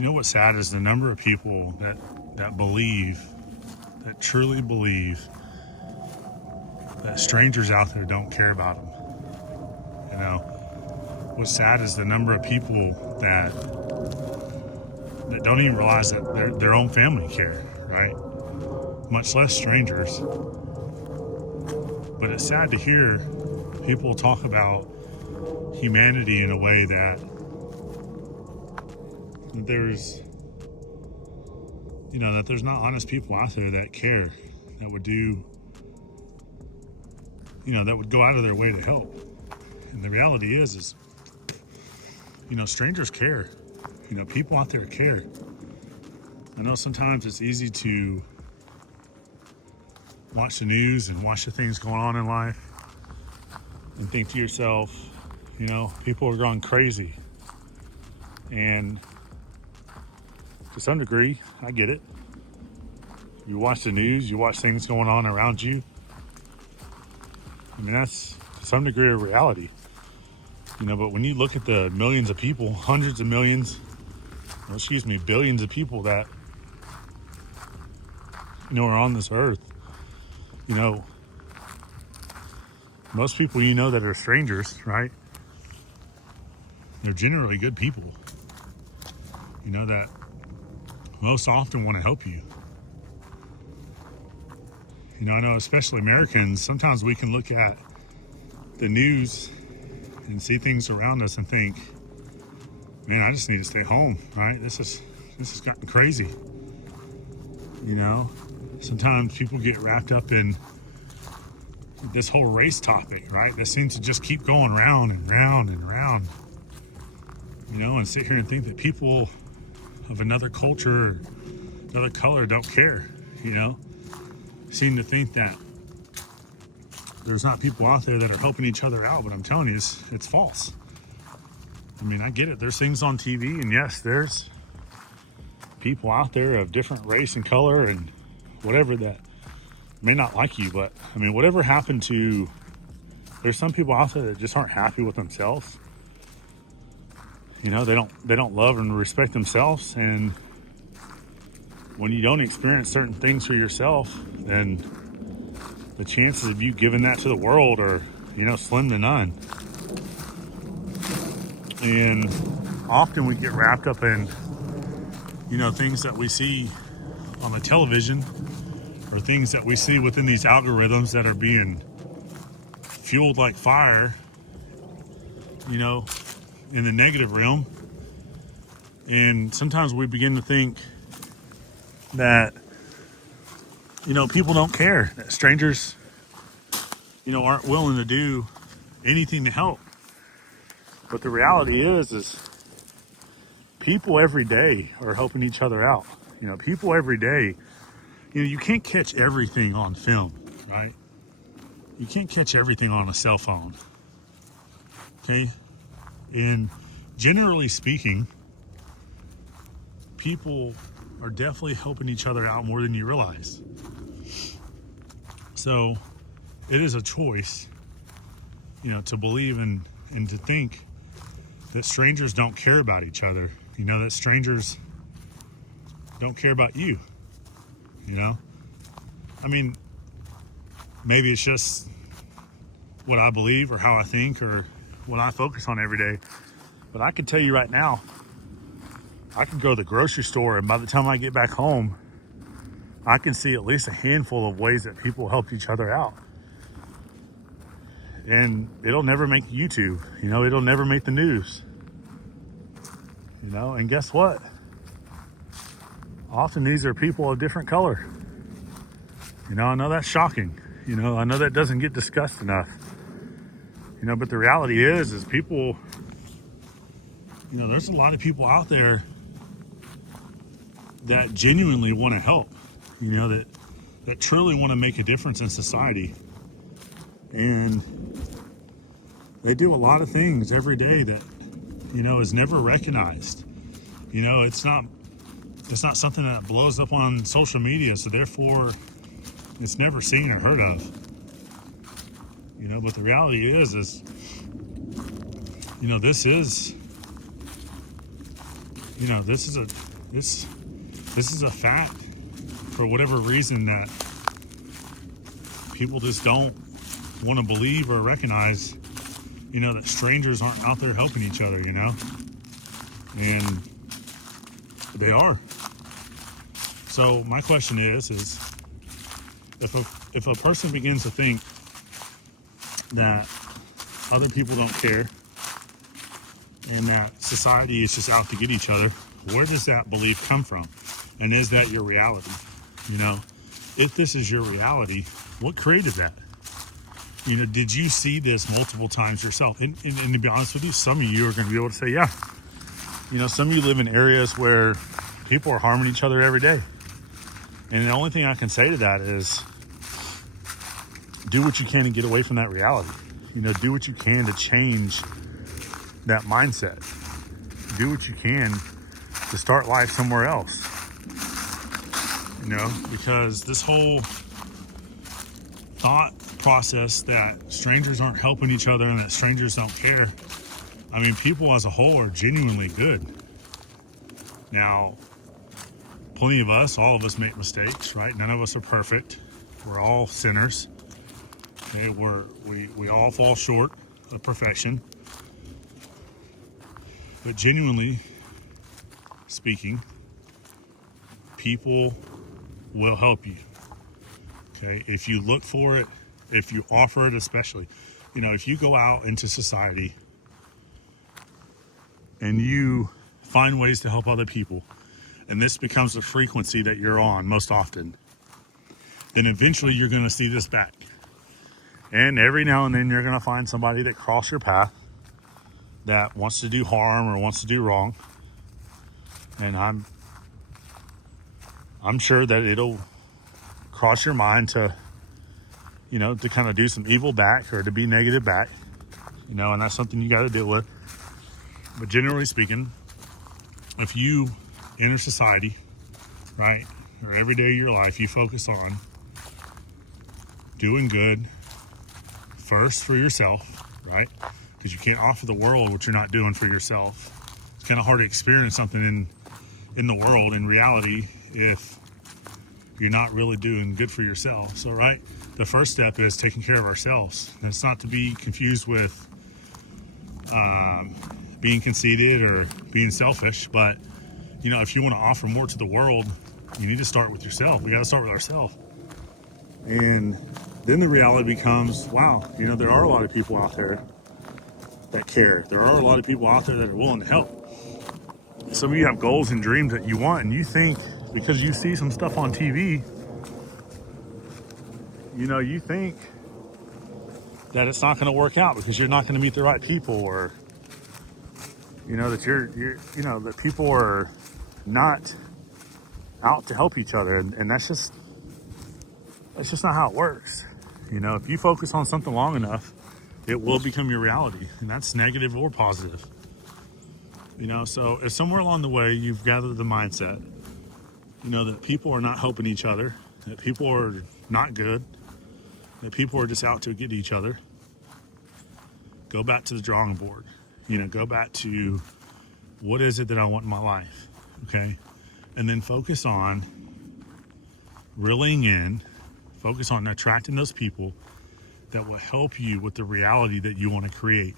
You know what's sad is the number of people that believe, that truly believe that strangers out there don't care about them. You know, what's sad is the number of people that don't even realize that their own family care, right? Much less strangers. But it's sad to hear people talk about humanity in a way that there's, that there's not honest people out there that care, that would do, that would go out of their way to help. And the reality is, strangers care. People out there care. I know sometimes it's easy to watch the news and watch the things going on in life and think to yourself, people are going crazy. And to some degree, I get it. You watch the news, you watch things going on around you. I mean, that's to some degree a reality. But when you look at the millions of people, hundreds of millions, billions of people that, are on this earth, most people that are strangers, right? They're generally good people, that most often want to help you. I know especially Americans, sometimes we can look at the news and see things around us and think, man, I just need to stay home, right? This has gotten crazy. Sometimes people get wrapped up in this whole race topic, right? That seems to just keep going round and round and round. And sit here and think that people of another culture or another color don't care, seem to think that there's not people out there that are helping each other out, but I'm telling you, it's false. I mean, I get it. There's things on TV, and yes, there's people out there of different race and color and whatever that may not like you, but I mean, whatever happened to, there's some people out there that just aren't happy with themselves. They don't love and respect themselves, and when you don't experience certain things for yourself, then the chances of you giving that to the world are, slim to none. And often we get wrapped up in, things that we see on the television or things that we see within these algorithms that are being fueled like fire, in the negative realm. And sometimes we begin to think that, people don't care, that strangers, aren't willing to do anything to help. But the reality is people every day are helping each other out. People every day, you can't catch everything on film, right? You can't catch everything on a cell phone. Okay? And generally speaking, people are definitely helping each other out more than you realize. So it is a choice, to believe and to think that strangers don't care about each other, that strangers don't care about you, I mean, maybe it's just what I believe or how I think or what I focus on every day. But I can tell you right now, I can go to the grocery store, and by the time I get back home, I can see at least a handful of ways that people help each other out. And it'll never make YouTube, it'll never make the news. And guess what? Often these are people of different color. I know that's shocking. I know that doesn't get discussed enough. But the reality is people, there's a lot of people out there that genuinely want to help, that truly want to make a difference in society. And they do a lot of things every day that, is never recognized. It's not something that blows up on social media, so therefore it's never seen or heard of. But the reality is this is, this is a fact for whatever reason that people just don't want to believe or recognize, that strangers aren't out there helping each other, and they are. So my question is if a person begins to think that other people don't care and that society is just out to get each other, where does that belief come from? And is that your reality? If this is your reality, what created that? Did you see this multiple times yourself? And to be honest with you, some of you are going to be able to say, yeah. Some of you live in areas where people are harming each other every day. And the only thing I can say to that is do what you can to get away from that reality. Do what you can to change that mindset. Do what you can to start life somewhere else. Because this whole thought process that strangers aren't helping each other and that strangers don't care, people as a whole are genuinely good. Now, plenty of us, all of us make mistakes, right? None of us are perfect. We're all sinners. Okay? We all fall short of perfection. But genuinely speaking, people will help you. Okay? If you look for it, if you offer it, especially, if you go out into society and you find ways to help other people, and this becomes the frequency that you're on most often, then eventually you're going to see this back. And every now and then you're going to find somebody that crosses your path that wants to do harm or wants to do wrong. And I'm sure that it'll cross your mind to, to kind of do some evil back or to be negative back, and that's something you got to deal with. But generally speaking, if you enter society, right, or every day of your life, you focus on doing good first for yourself, right? Because you can't offer the world what you're not doing for yourself. It's kind of hard to experience something in the world, in reality, if you're not really doing good for yourself. So, right, the first step is taking care of ourselves. And it's not to be confused with being conceited or being selfish, but if you want to offer more to the world, you need to start with yourself. We got to start with ourselves. And then the reality becomes, wow, there are a lot of people out there that care. There are a lot of people out there that are willing to help. Some of you have goals and dreams that you want, and you think because you see some stuff on TV, you think that it's not going to work out because you're not going to meet the right people, or that you're that people are not out to help each other, and that's just not how it works. If you focus on something long enough, it will become your reality, and that's negative or positive. So if somewhere along the way you've gathered the mindset, that people are not helping each other, that people are not good, that people are just out to get each other, go back to the drawing board. Go back to what is it that I want in my life, okay? And then focus on reeling in, focus on attracting those people that will help you with the reality that you want to create.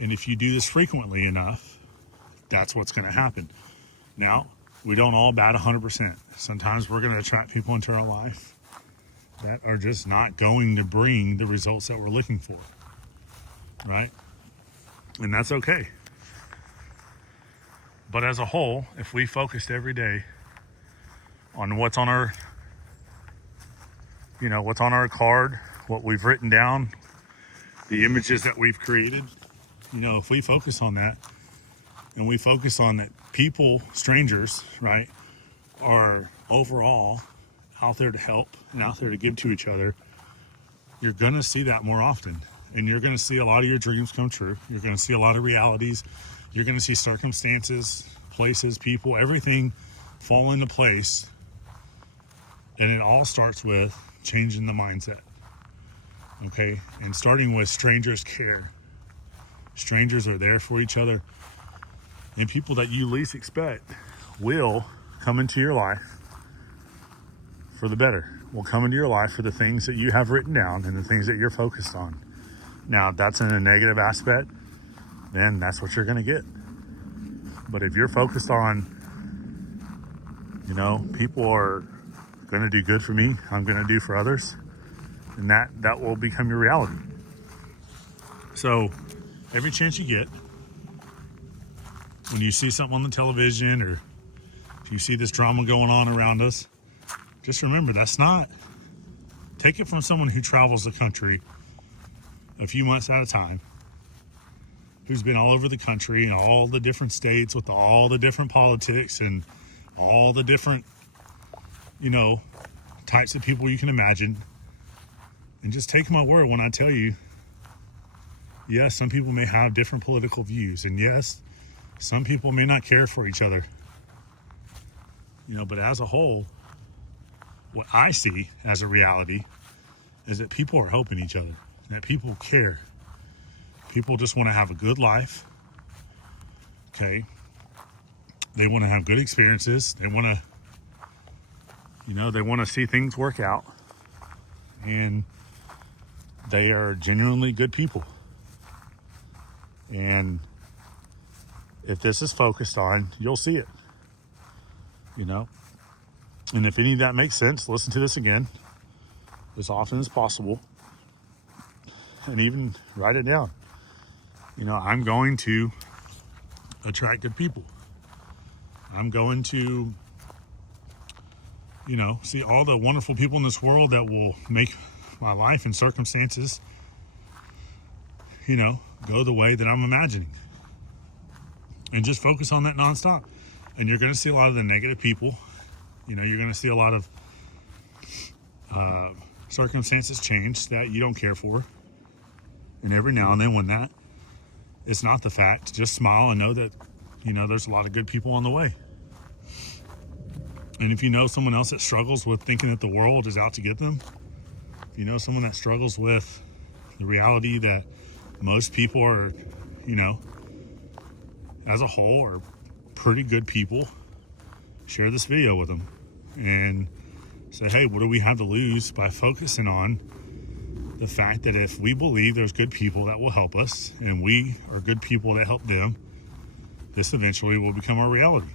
And if you do this frequently enough, that's what's going to happen. Now, we don't all bat 100%. Sometimes we're going to attract people into our life that are just not going to bring the results that we're looking for, right? And that's okay. But as a whole, if we focused every day on what's on our, what's on our card, what we've written down, the images that we've created, if we focus on that, and we focus on that people, strangers, right, are overall out there to help and out there to give to each other, you're going to see that more often. And you're going to see a lot of your dreams come true. You're going to see a lot of realities. You're going to see circumstances, places, people, everything fall into place. And it all starts with changing the mindset. Okay? And starting with strangers care. Strangers are there for each other. and people that you least expect will come into your life for the better, will come into your life for the things that you have written down and the things that you're focused on. Now, if that's in a negative aspect, then that's what you're going to get. But if you're focused on, people are going to do good for me, I'm going to do for others, and that will become your reality. So every chance you get, when you see something on the television or if you see this drama going on around us, just remember take it from someone who travels the country a few months at a time, who's been all over the country and all the different states with all the different politics and all the different, types of people you can imagine. And just take my word when I tell you, yes, some people may have different political views, and yes, some people may not care for each other. But as a whole, what I see as a reality is that people are helping each other, that people care. People just want to have a good life. Okay. They want to have good experiences. They want to, see things work out. And they are genuinely good people. And if this is focused on, you'll see it. And if any of that makes sense, listen to this again as often as possible. And even write it down. I'm going to attract good people. I'm going to, see all the wonderful people in this world that will make my life and circumstances, go the way that I'm imagining. And just focus on that nonstop. And you're going to see a lot of the negative people. You're going to see a lot of circumstances change that you don't care for. And every now and then when it's not the fact, just smile and know that, there's a lot of good people on the way. And if you know someone else that struggles with thinking that the world is out to get them, if you know someone that struggles with the reality that most people are, as a whole are pretty good people, share this video with them and say, hey, what do we have to lose by focusing on the fact that if we believe there's good people that will help us and we are good people that help them, this eventually will become our reality.